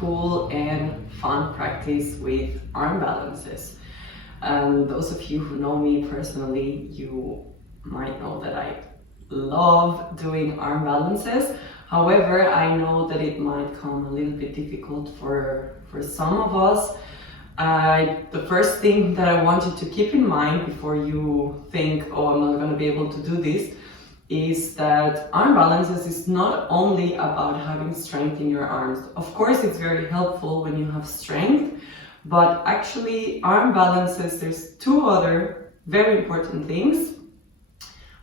cool and fun practice with arm balances. Those of you who know me personally, you might know that I love doing arm balances. However, I know that it might come a little bit difficult for some of us. The first thing that I want you to keep in mind before you think, oh, I'm not going to be able to do this, is that arm balances is not only about having strength in your arms. Of course, it's very helpful when you have strength, but actually arm balances, there's two other very important things.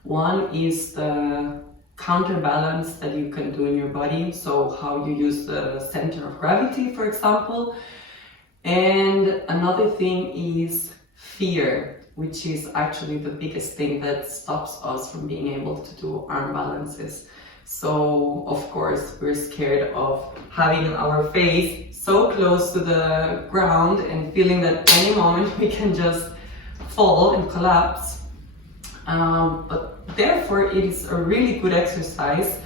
One is the counterbalance that you can do in your body, so how you use the center of gravity, for example. And another thing is fear, which is actually the biggest thing that stops us from being able to do arm balances. So, of course, we're scared of having our face so close to the ground and feeling that any moment we can just fall and collapse. But therefore, it is a really good exercise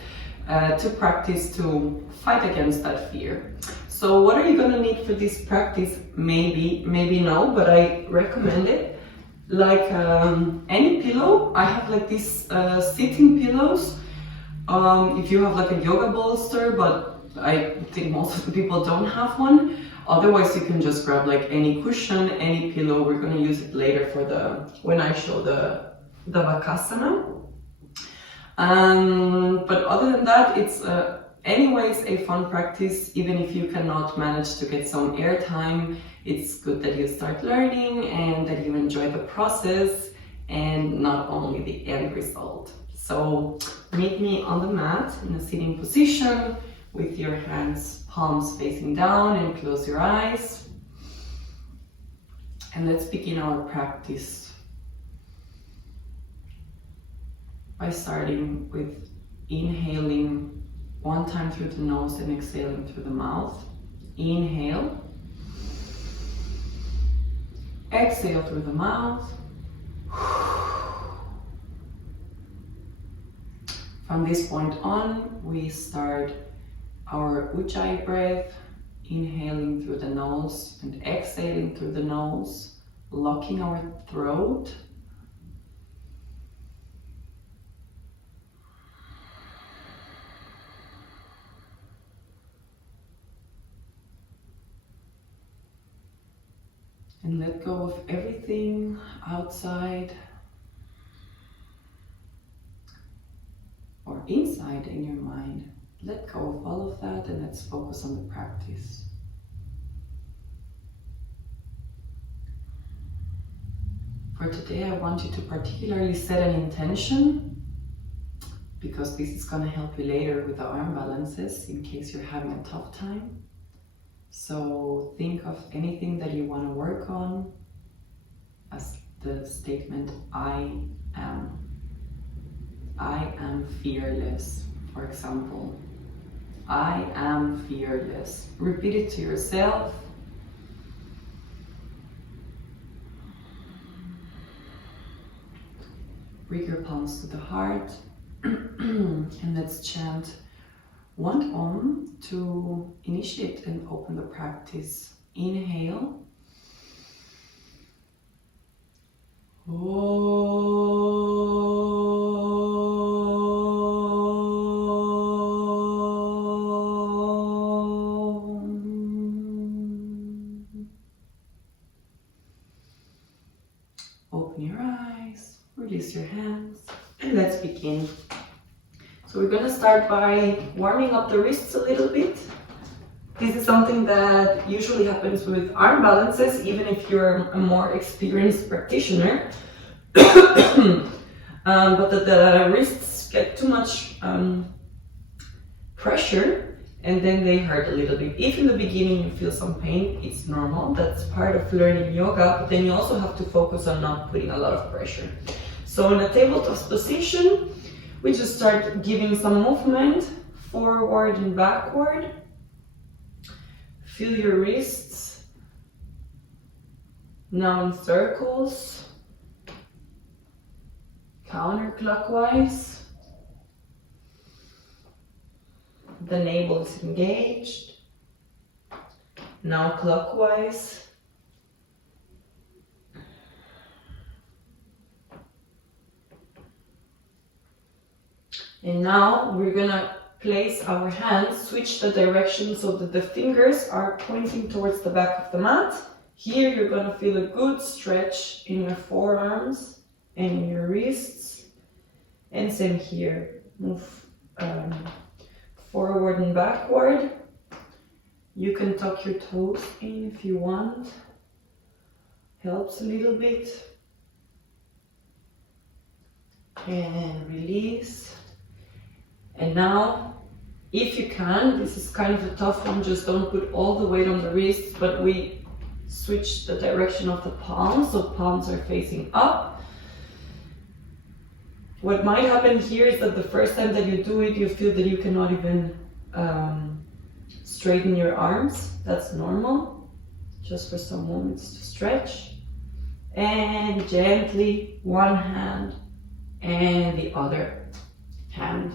to practice to fight against that fear. So what are you going to need for this practice? Maybe no, but I recommend it. Like any pillow, I have like these sitting pillows. If you have like a yoga bolster, but I think most of the people don't have one. Otherwise, you can just grab like any cushion, any pillow. We're going to use it later for when I show the Bakasana. But other than that, it's anyways a fun practice. Even if you cannot manage to get some airtime, it's good that you start learning and that you enjoy the process and not only the end result. So meet me on the mat in a sitting position with your hands, palms facing down, and close your eyes. And let's begin our practice by starting with inhaling one time through the nose and exhaling through the mouth. Inhale. Exhale through the mouth. From this point on, we start our Ujjayi breath, inhaling through the nose and exhaling through the nose, locking our throat. And let go of everything outside or inside in your mind. Let go of all of that and let's focus on the practice. For today, I want you to particularly set an intention, because this is going to help you later with the arm balances in case you're having a tough time. So think of anything that you want to work on as the statement, I am. I am fearless, for example. I am fearless. Repeat it to yourself. Bring your palms to the heart and let's chant one Om to initiate and open the practice. Inhale. Open your eyes, release your hands, and let's begin. So we're going to start by warming up the wrists a little bit. This is something that usually happens with arm balances, even if you're a more experienced practitioner. But the wrists get too much pressure and then they hurt a little bit. If in the beginning you feel some pain, it's normal. That's part of learning yoga, but then you also have to focus on not putting a lot of pressure. So in a tabletop position, we just start giving some movement forward and backward. Feel your wrists now in circles, counterclockwise. The navel is engaged. Now clockwise. And now we're gonna place our hands, switch the direction so that the fingers are pointing towards the back of the mat. Here you're gonna feel a good stretch in your forearms and in your wrists. And same here, move forward and backward. You can tuck your toes in if you want. Helps a little bit. And release. And now, if you can, this is kind of a tough one, just don't put all the weight on the wrists, but we switch the direction of the palms, so palms are facing up. What might happen here is that the first time that you do it, you feel that you cannot even straighten your arms. That's normal, just for some moments to stretch. And gently, one hand and the other hand.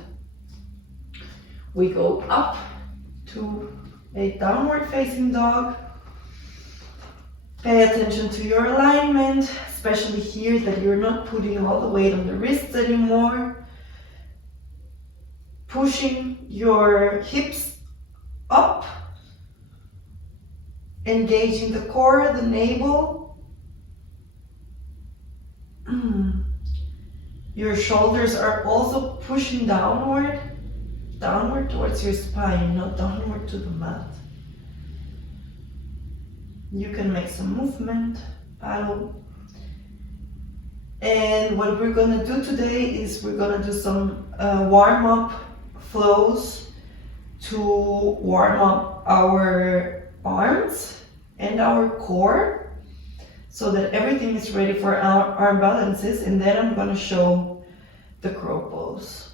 We go up to a downward facing dog. Pay attention to your alignment, especially here that you're not putting all the weight on the wrists anymore. Pushing your hips up, engaging the core, the navel. Your shoulders are also pushing downward towards your spine, not downward to the mat. You can make some movement, paddle. And what we're gonna do today is we're gonna do some warm-up flows to warm up our arms and our core so that everything is ready for our arm balances, and then I'm gonna show the crow pose.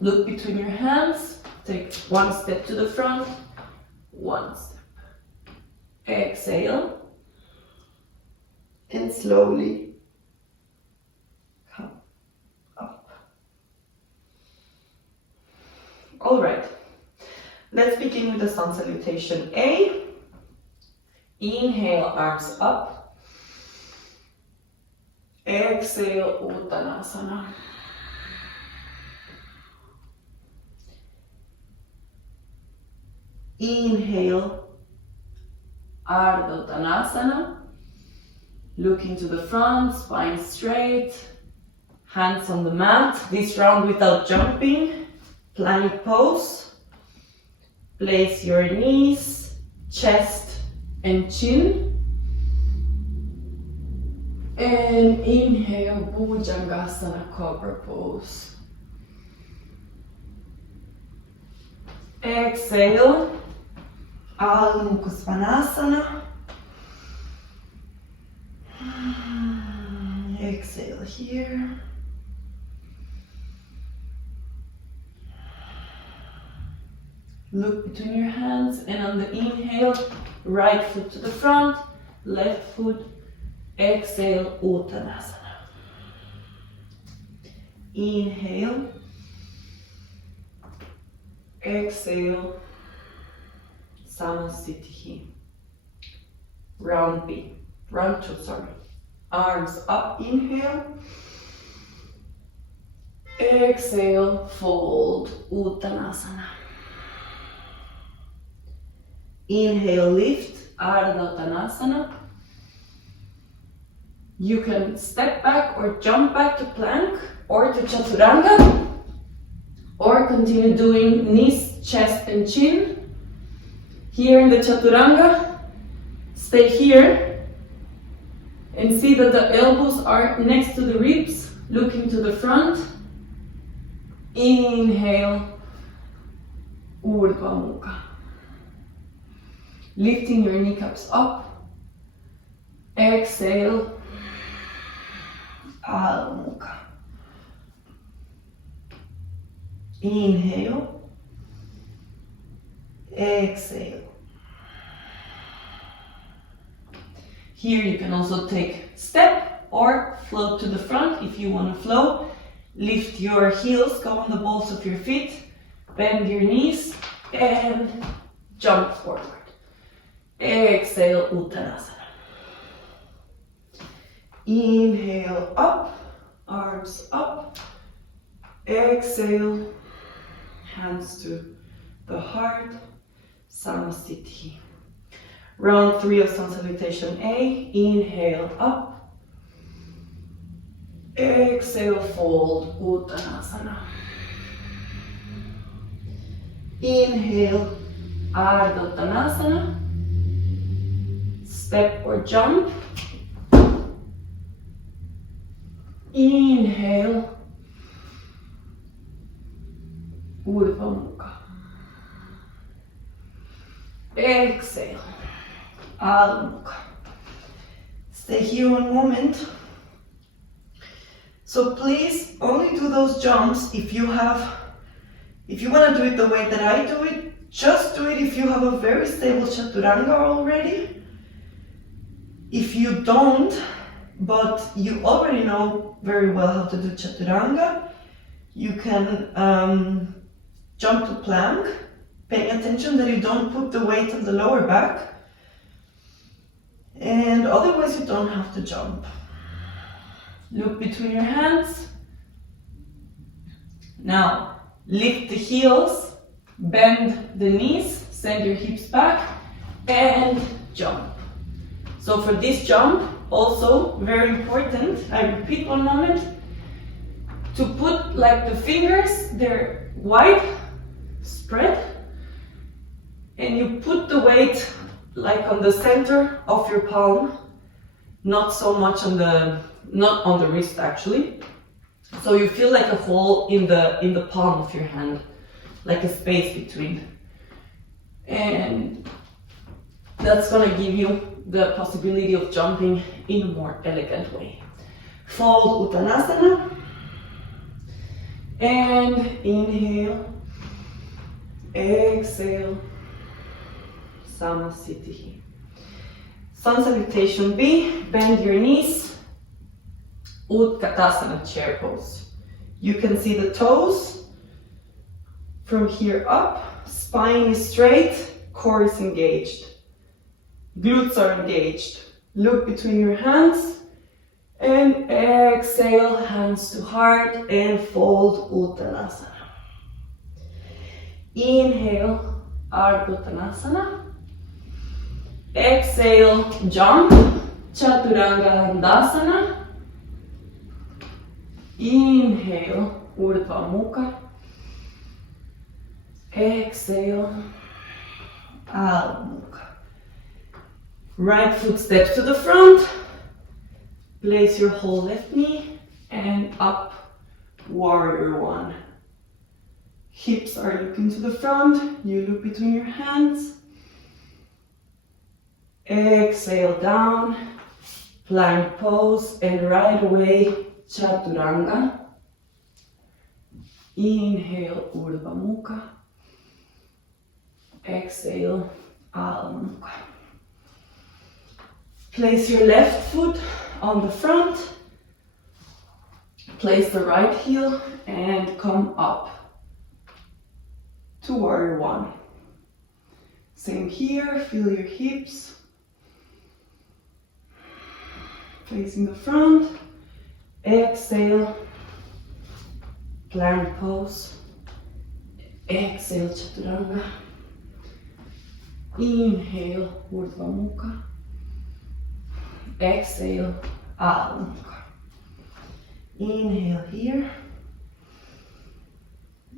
Look between your hands, take one step to the front, one step. Exhale, and slowly come up. All right, let's begin with the sun salutation A. Inhale, arms up. Exhale, Uttanasana. Inhale, Ardha Uttanasana. Looking to the front, spine straight, hands on the mat. This round without jumping, plank pose. Place your knees, chest and chin. And inhale, Bhujangasana, cobra pose. Exhale, Adho Mukha Svanasana. Exhale here. Look between your hands, and on the inhale, right foot to the front, left foot. Exhale, Uttanasana. Inhale. Exhale, Samasthiti. Round B. Round 2, sorry. Arms up, inhale. Exhale, fold, Uttanasana. Inhale, lift, Ardha Uttanasana. You can step back or jump back to plank or to Chaturanga, or continue doing knees, chest and chin. Here in the Chaturanga, stay here and see that the elbows are next to the ribs, looking to the front. Inhale, Urdhva Mukha. Lifting your kneecaps up. Exhale, Adho Mukha. Inhale. Exhale. Here you can also take step or float to the front if you want to flow. Lift your heels, go on the balls of your feet, bend your knees and jump forward. Exhale, Uttanasana. Inhale, up, arms up. Exhale, hands to the heart, Samasthiti. Round 3 of Sun Salutation A. Inhale, up. Exhale, fold, Uttanasana. Inhale, Ardha Uttanasana. Step or jump. Inhale, Urdhva Mukha. Exhale, Adho Mukha. Stay here one moment. So please only do those jumps if you want to do it the way that I do it. Just do it if you have a very stable Chaturanga already. If you don't, but you already know very well how to do Chaturanga, you can jump to plank, paying attention that you don't put the weight on the lower back, and otherwise you don't have to jump. Look between your hands. Now lift the heels, bend the knees, send your hips back, and jump. So for this jump, also very important, I repeat one moment, to put like the fingers, they're wide, spread, and you put the weight like on the center of your palm, not so much not on the wrist actually. So you feel like a hole in the palm of your hand, like a space between. And that's gonna give you the possibility of jumping in a more elegant way. Fold Uttanasana. And inhale. Exhale. Samasthiti. Sun Salutation B. Bend your knees. Utkatasana, chair pose. You can see the toes from here up. Spine is straight. Core is engaged. Glutes are engaged. Look between your hands and exhale, hands to heart, and fold Uttanasana. Inhale, Ardha Uttanasana. Exhale, jump, Chaturanga Dandasana. Inhale, Urdhva Mukha. Exhale, Adho Mukha. Right foot steps to the front. Place your whole left knee and up, warrior one. Hips are looking to the front. You look between your hands. Exhale down, plank pose, and right away Chaturanga. Inhale, Urdhva Mukha. Exhale, Adho Mukha. Place your left foot on the front. Place the right heel and come up to warrior one. Same here, feel your hips. Facing the front. Exhale, plank pose. Exhale, Chaturanga. Inhale, Urdhva Mukha. Exhale, Adho Mukha. Inhale here.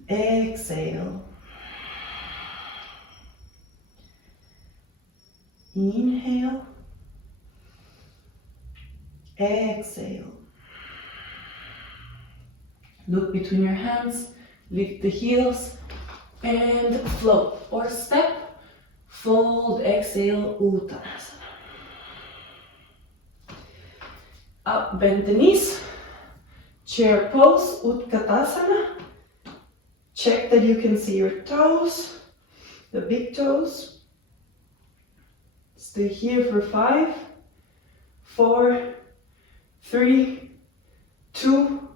Exhale. Inhale. Exhale. Look between your hands, lift the heels, and float or step, fold, exhale, Uttanasana. Up, bend the knees, chair pose, Utkatasana. Check that you can see your toes, the big toes. Stay here for 5, 4, 3, 2,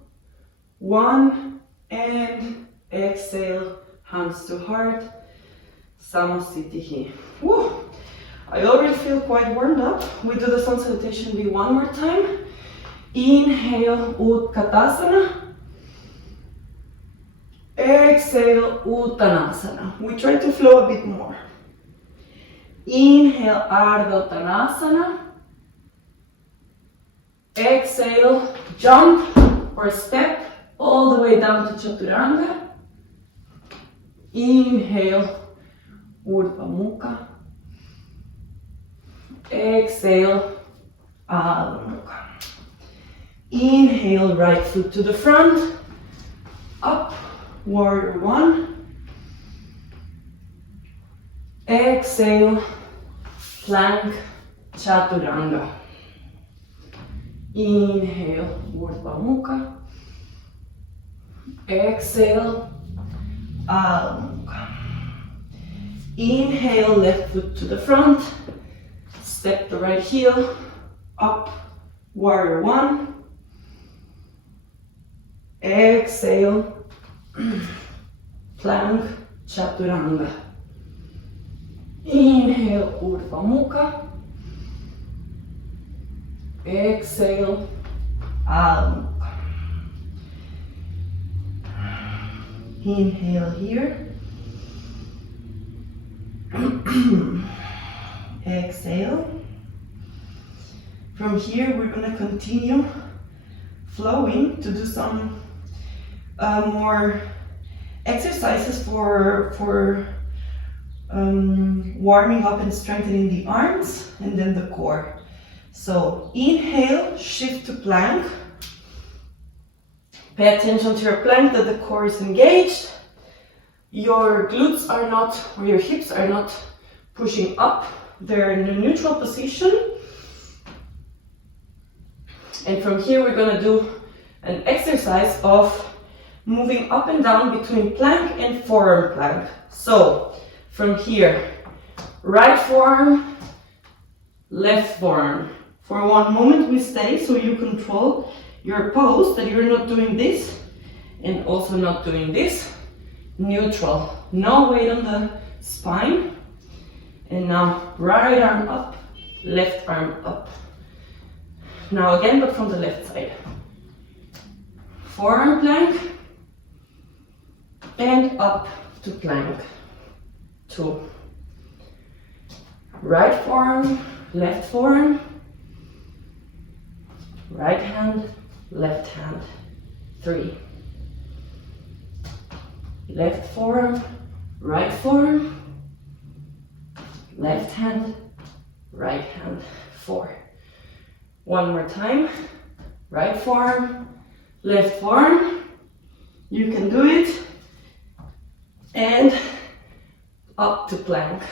1, and exhale, hands to heart, Samasthiti. Woo. I already feel quite warmed up. We do the sun salutation V one more time. Inhale, Utkatasana. Exhale, Uttanasana. We try to flow a bit more. Inhale, Ardha Uttanasana. Exhale, jump or step all the way down to Chaturanga. Inhale, Urdhva Mukha. Exhale, Adho Mukha. Inhale, right foot to the front. Up, warrior one. Exhale, plank, Chaturanga. Inhale, Urdhva Mukha. Exhale, Adho Mukha. Inhale, left foot to the front. Step the right heel. Up, warrior one. Exhale, plank, Chaturanga. Inhale, Urdhva Mukha. Exhale, Adho Mukha. Inhale here. Exhale. From here we're going to continue flowing to do some more exercises for warming up and strengthening the arms and then the core. So inhale, shift to plank. Pay attention to your plank that the core is engaged. Your glutes are not, or your hips are not pushing up. They're in a neutral position. And from here we're going to do an exercise of moving up and down between plank and forearm plank. So from here, right forearm, left forearm. For one moment we stay so you control your pose, that you're not doing this and also not doing this. Neutral, no weight on the spine. And now right arm up, left arm up. Now again, but from the left side. Forearm plank and up to plank. 2. Right forearm, left forearm. Right hand, left hand. 3. Left forearm, right forearm. Left hand, right hand. 4. One more time. Right forearm, left forearm. You can do it. And up to plank.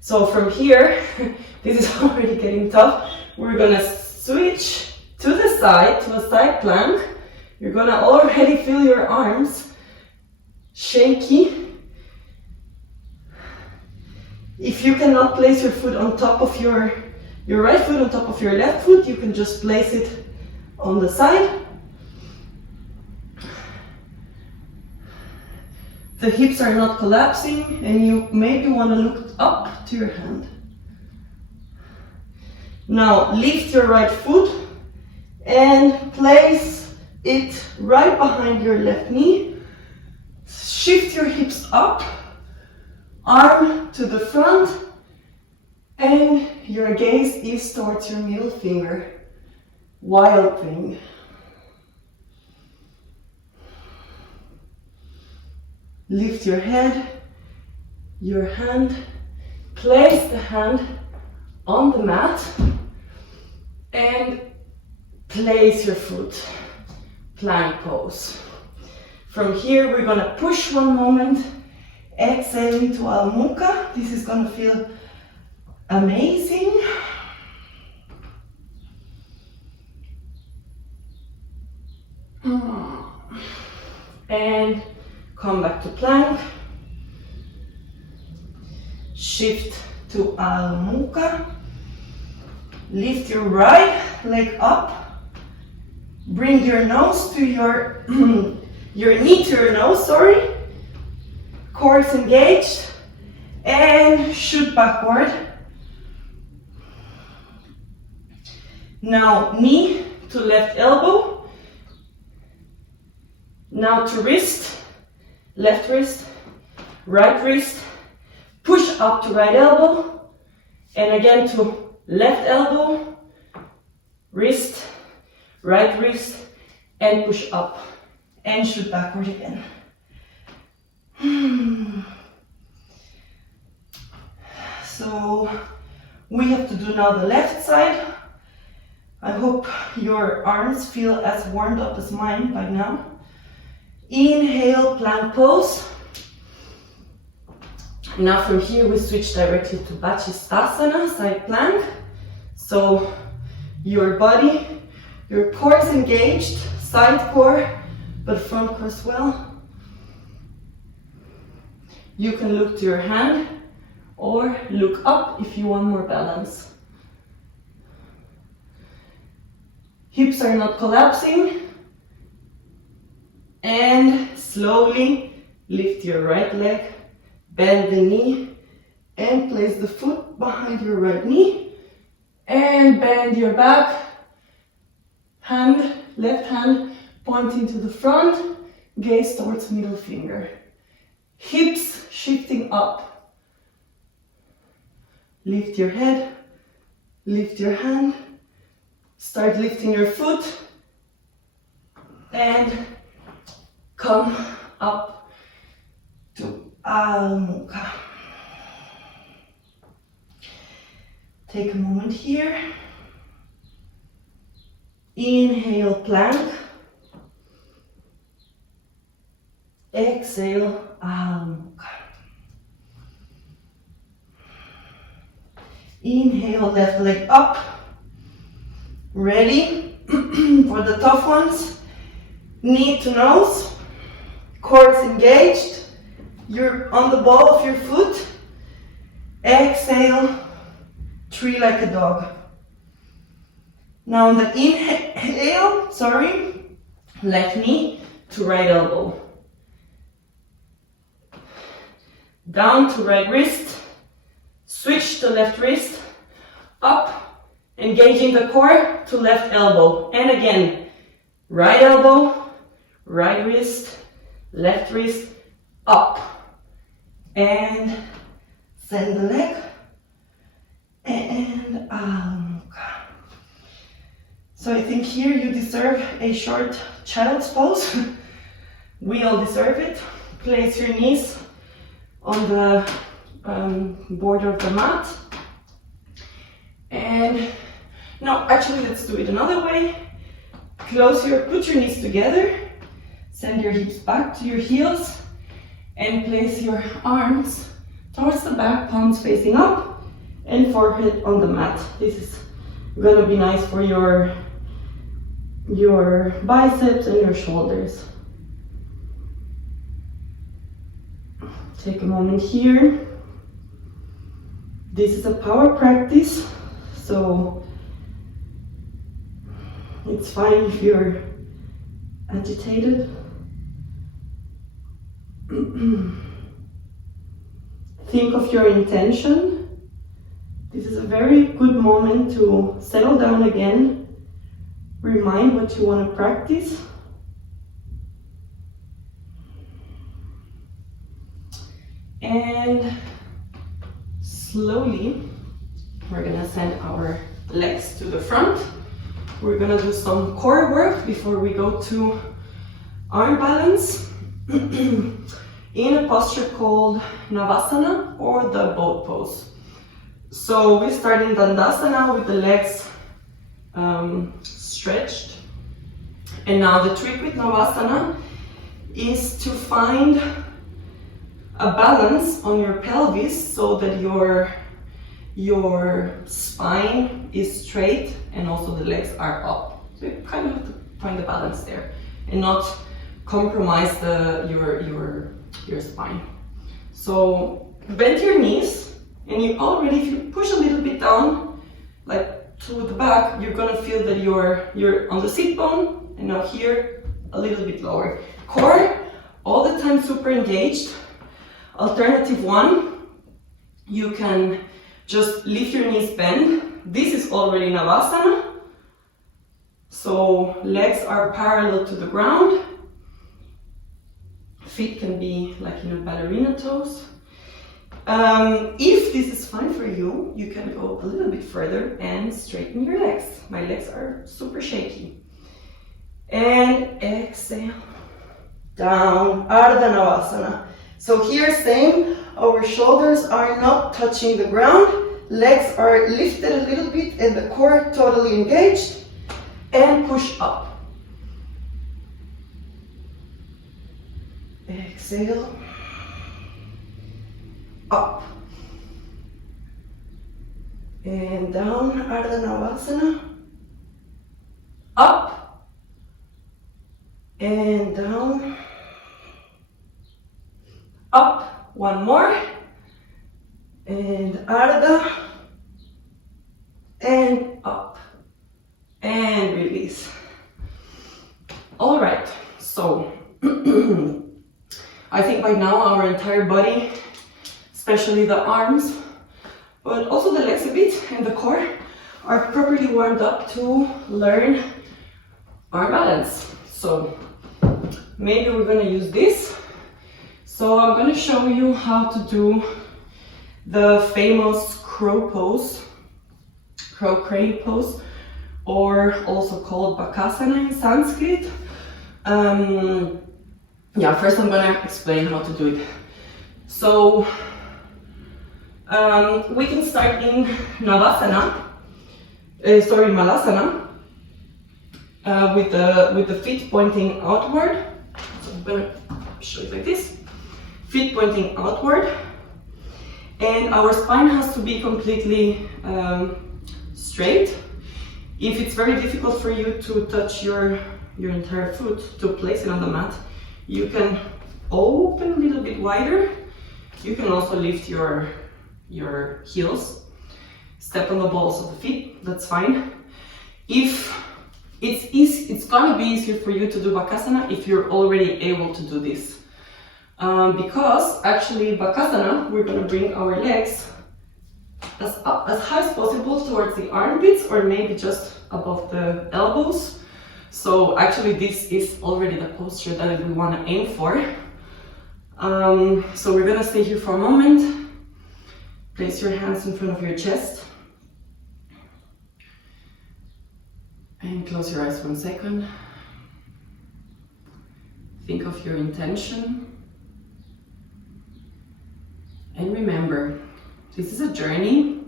So from here, this is already getting tough. We're gonna switch to the side, to a side plank. You're gonna already feel your arms shaky. If you cannot place your foot on top of your right foot on top of your left foot, you can just place it on the side. The hips are not collapsing and you maybe want to look up to your hand. Now lift your right foot and place it right behind your left knee. Shift your hips up, arm to the front, and your gaze is towards your middle finger. Wild thing. Lift your head, your hand, place the hand on the mat and place your foot, plank pose. From here we're gonna push one moment, exhale into Adho Mukha. This is gonna feel amazing. And come back to plank. Shift to Adho Mukha. Lift your right leg up. Bring your nose to your knee to your nose, sorry. Core is engaged. and shoot backward. Now knee to left elbow. Now to wrist, left wrist, right wrist, push up to right elbow, and again to left elbow, wrist, right wrist, and push up and shoot backward again. So we have to do now the left side. I hope your arms feel as warmed up as mine by now. Inhale, plank pose. Now from here we switch directly to Bakasana, side plank. So your body, your core is engaged, side core, but front core as well. You can look to your hand or look up if you want more balance. Hips are not collapsing. And slowly lift your right leg, bend the knee, and place the foot behind your right knee. And bend your back, hand, left hand pointing to the front, gaze towards middle finger. Hips shifting up. Lift your head, lift your hand, start lifting your foot, and come up to Adho Mukha. Take a moment here. Inhale, plank. Exhale, Adho Mukha. Inhale, left leg up. Ready for the tough ones. Knee to nose. Core is engaged. You're on the ball of your foot. Exhale, tree like a dog. Now on the inhale, left knee to right elbow. Down to right wrist. Switch to left wrist. Up, engaging the core to left elbow. And again, right elbow, right wrist, left wrist, up. And send the leg. And Adho Mukha. So I think here you deserve a short child's pose. We all deserve it. Place your knees on the border of the mat. And no, actually let's do it another way. Put your knees together. Send your hips back to your heels. And place your arms towards the back, palms facing up, and forehead on the mat. This is gonna be nice for your biceps and your shoulders. Take a moment here. This is a power practice, so it's fine if you're agitated. Think of your intention. This is a very good moment to settle down again. Remind what you want to practice. And slowly, we're gonna send our legs to the front. We're gonna do some core work before we go to arm balance in a posture called Navasana or the boat pose. So we start in Dandasana with the legs stretched. And now the trick with Navasana is to find a balance on your pelvis so that your spine is straight and also the legs are up. So you kind of have to find the balance there and not compromise your spine. So bend your knees, and you already, if you push a little bit down, like to the back, you're gonna feel that you're on the sit bone, and now here a little bit lower. Core all the time super engaged. Alternative one, you can just lift your knees, bend. This is already Navasana. So legs are parallel to the ground. Feet can be like in a ballerina toes. If this is fine for you, you can go a little bit further and straighten your legs. My legs are super shaky. And exhale, down, Ardha Navasana. So here same, our shoulders are not touching the ground, legs are lifted a little bit and the core totally engaged, and push up. Exhale, up, and down, Ardha Navasana, up, and down, up, one more, and Ardha, and up, and release. All right, so I think by now our entire body, especially the arms, but also the legs a bit and the core, are properly warmed up to learn arm balance. So maybe we're gonna use this. So I'm gonna show you how to do the famous crow pose, crow crane pose, or also called Bakasana in Sanskrit. Yeah, first I'm gonna explain how to do it. So we can start in Malasana, with the feet pointing outward. So I'm gonna show it like this. Feet pointing outward, and our spine has to be completely straight. If it's very difficult for you to touch your entire foot, to place it on the mat, you can open a little bit wider. You can also lift your heels, step on the balls of the feet, that's fine. If it's gonna be easier for you to do Bakasana if you're already able to do this. Because actually Bakasana, we're gonna bring our legs as high as possible towards the armpits, or maybe just above the elbows. So actually this is already the posture that we want to aim for. So we're gonna stay here for a moment. Place your hands in front of your chest. And close your eyes 1 second. Think of your intention. And remember, this is a journey,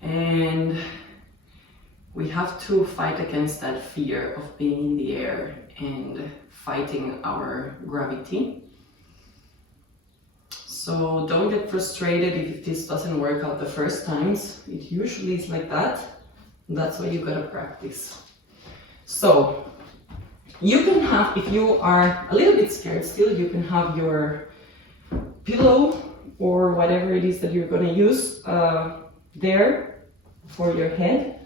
and we have to fight against that fear of being in the air and fighting our gravity. So don't get frustrated if this doesn't work out the first times. It usually is like that. That's why you gotta practice. So you can have, if you are a little bit scared still, you can have your pillow or whatever it is that you're gonna use there for your head.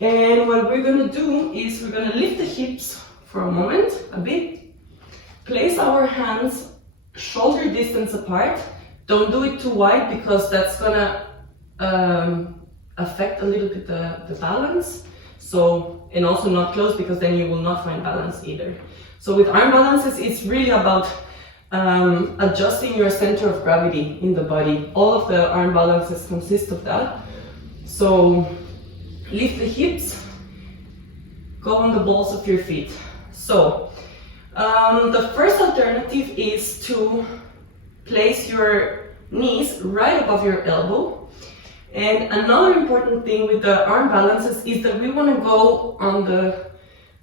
And what we're gonna do is we're gonna lift the hips for a moment, a bit. Place our hands shoulder distance apart. Don't do it too wide because that's gonna affect a little bit the balance. So, and also not close, because then you will not find balance either. So with arm balances, it's really about adjusting your center of gravity in the body. All of the arm balances consist of that. So lift the hips, go on the balls of your feet. So the first alternative is to place your knees right above your elbow. And another important thing with the arm balances is that we want to go on the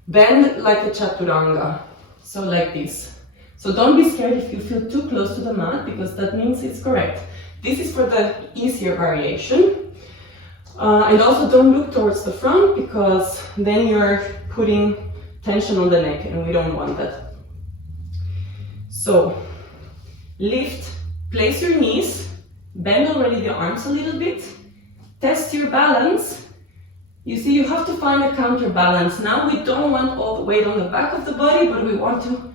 bend like a chaturanga. So like this. So don't be scared if you feel too close to the mat, because that means it's correct. This is for the easier variation. And also don't look towards the front, because then you're putting tension on the neck and we don't want that. So lift, place your knees, bend already the arms a little bit, test your balance. You see, you have to find a counterbalance. Now we don't want all the weight on the back of the body, but we want to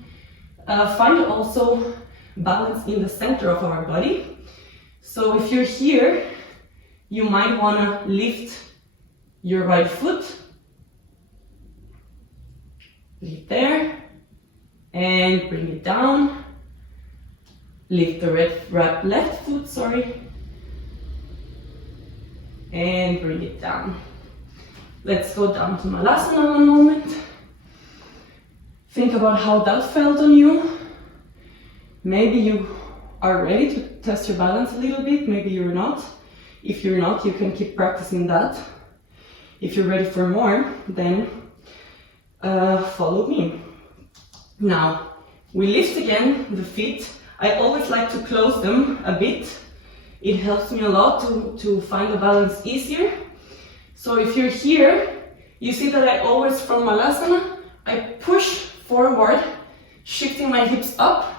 find also balance in the center of our body. So if you're here, you might want to lift your right foot, lift there, and bring it down. Lift the left foot, sorry, and bring it down. Let's go down to Malasana one moment. Think about how that felt on you. Maybe you are ready to test your balance a little bit, maybe you're not. If you're not, you can keep practicing that. If you're ready for more, then follow me. Now, we lift again the feet. I always like to close them a bit. It helps me a lot to find the balance easier. So if you're here, you see that I always, from Malasana, I push forward, shifting my hips up.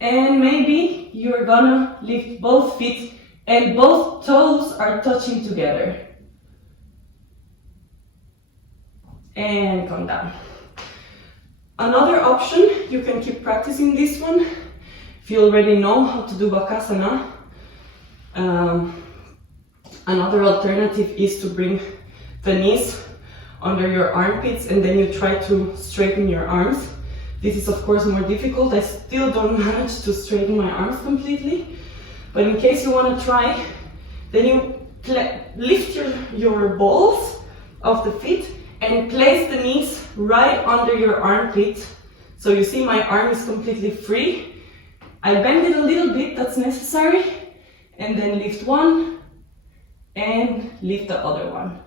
And maybe you're gonna lift both feet and both toes are touching together. And come down. Another option, you can keep practicing this one. If you already know how to do Bakasana, another alternative is to bring the knees under your armpits and then you try to straighten your arms. This is of course more difficult. I still don't manage to straighten my arms completely. But in case you want to try, then you lift your balls of the feet and place the knees right under your armpit. So you see my arm is completely free. I bend it a little bit, that's necessary. And then lift one and lift the other one.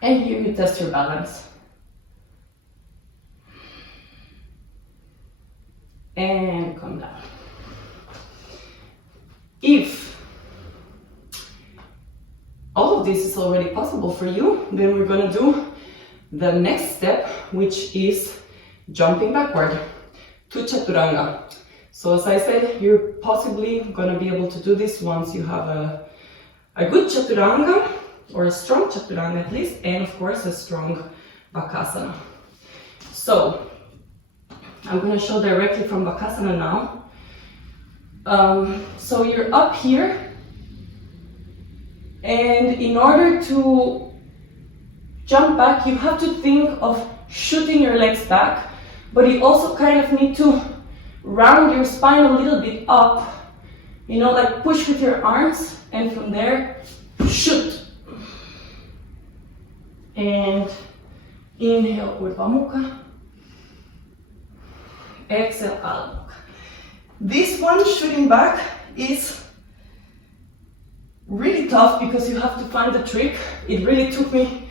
And here you test your balance. And come down. If all of this is already possible for you, then we're gonna do the next step, which is jumping backward to Chaturanga. So as I said, you're possibly gonna be able to do this once you have a good Chaturanga, or a strong Chaturanga at least, and of course a strong Bakasana. So I'm going to show directly from Bakasana now. So you're up here, and in order to jump back, you have to think of shooting your legs back, but you also kind of need to round your spine a little bit up, you know, like push with your arms, and from there, shoot. And inhale, Urdhva Mukha. Exhale, Adho Mukha. This one, shooting back, is really tough because you have to find the trick. It really took me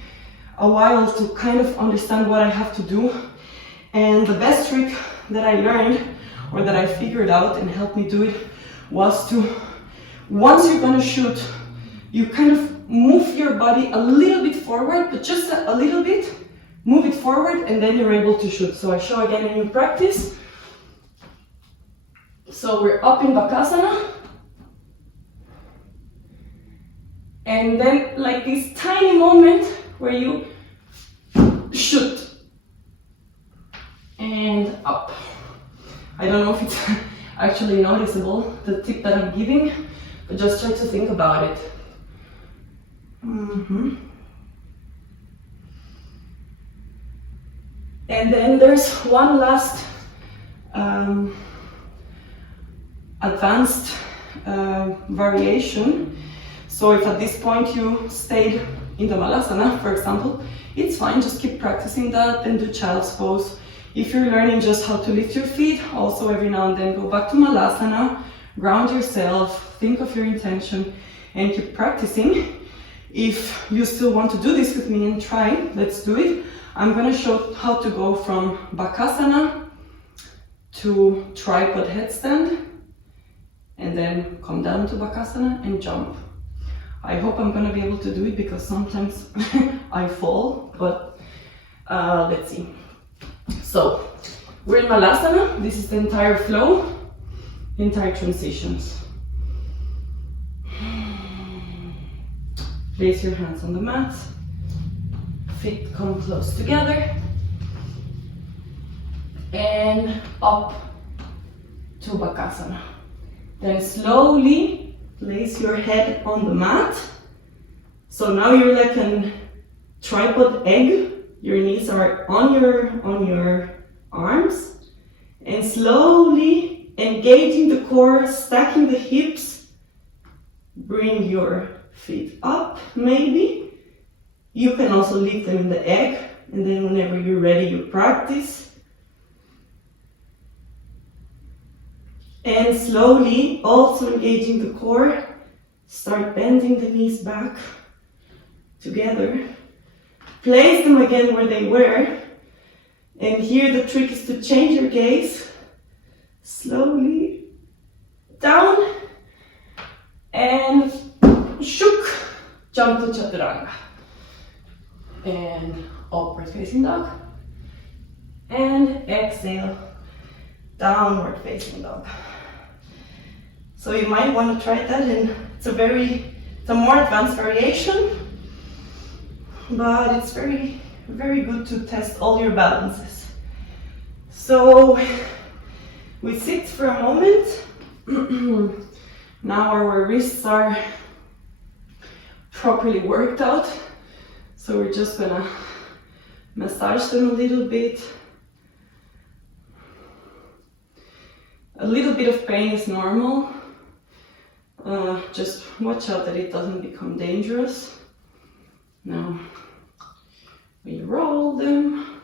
a while to kind of understand what I have to do. And the best trick that I learned, or that I figured out and helped me do it, was to, once you're gonna shoot, you kind of move your body a little bit forward, but just a little bit, move it forward, and then you're able to shoot. So I show again in your practice. So we're up in Bakasana. And then like this tiny moment where you shoot. And up. I don't know if it's actually noticeable, the tip that I'm giving, but just try to think about it. And then there's one last advanced variation. So if at this point you stayed in the Malasana, for example, it's fine, just keep practicing that and do child's pose. If you're learning just how to lift your feet, also every now and then go back to Malasana, ground yourself, think of your intention, and keep practicing. If you still want to do this with me and try, let's do it. I'm going to show how to go from Bakasana to tripod headstand, and then come down to Bakasana and jump. I hope I'm going to be able to do it because sometimes I fall, but let's see. So, we're in Malasana. This is the entire flow, entire transitions. Place your hands on the mat, feet come close together, and up to Bakasana. Then slowly place your head on the mat. So now you're like a tripod egg. Your knees are on your arms. And slowly engaging the core, stacking the hips. Bring your feet up, maybe. You can also leave them in the egg. And then whenever you're ready, you practice. And slowly, also engaging the core, start bending the knees back together. Place them again where they were. And here the trick is to change your gaze. Slowly down and shook, jump to chaturanga. And upward facing dog. And exhale, downward facing dog. So you might want to try that, and it's a more advanced variation, but it's very, very good to test all your balances. So we sit for a moment. Now our wrists are properly worked out, so we're just gonna massage them a little bit. A little bit of pain is normal. Just watch out that it doesn't become dangerous. Now we roll them,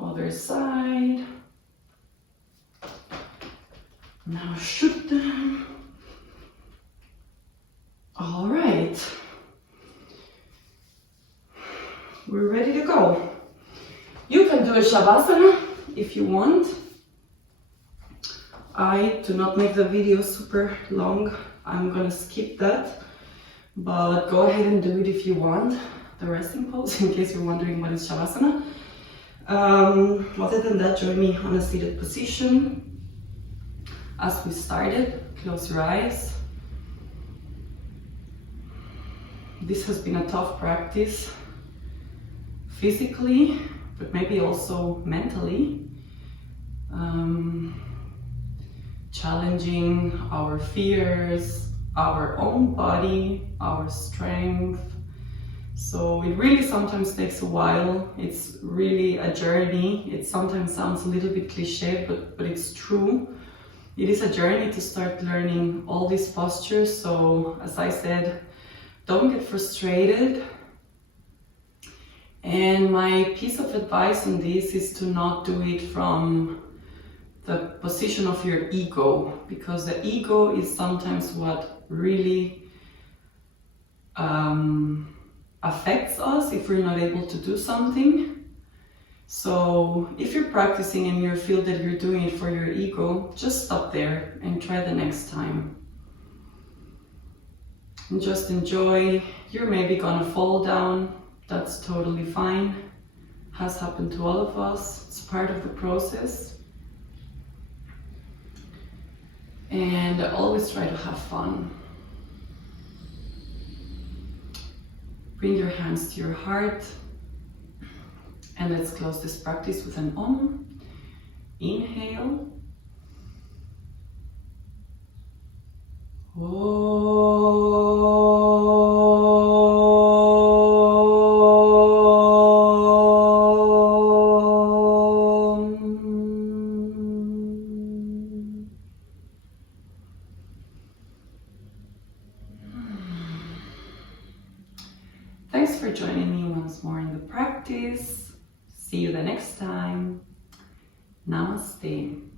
other side. Now shoot them. All right. We're ready to go. You can do a Shavasana if you want. I do not make the video super long. I'm gonna skip that, but go ahead and do it if you want, the resting pose, in case you're wondering what is Shavasana. Other than that, join me on a seated position. As we started, close your eyes. This has been a tough practice, physically, but maybe also mentally. Challenging our fears, our own body, our strength. So it really sometimes takes a while. It's really a journey. It sometimes sounds a little bit cliche, but it's true. It is a journey to start learning all these postures. So as I said, don't get frustrated. And my piece of advice on this is to not do it from the position of your ego, because the ego is sometimes what really affects us if we're not able to do something. So if you're practicing and you feel that you're doing it for your ego, just stop there and try the next time. And just enjoy. You're maybe gonna fall down. That's totally fine. Has happened to all of us. It's part of the process. And always try to have fun. Bring your hands to your heart. And let's close this practice with an Om. Inhale. Thanks for joining me once more in the practice. See you the next time. Namaste.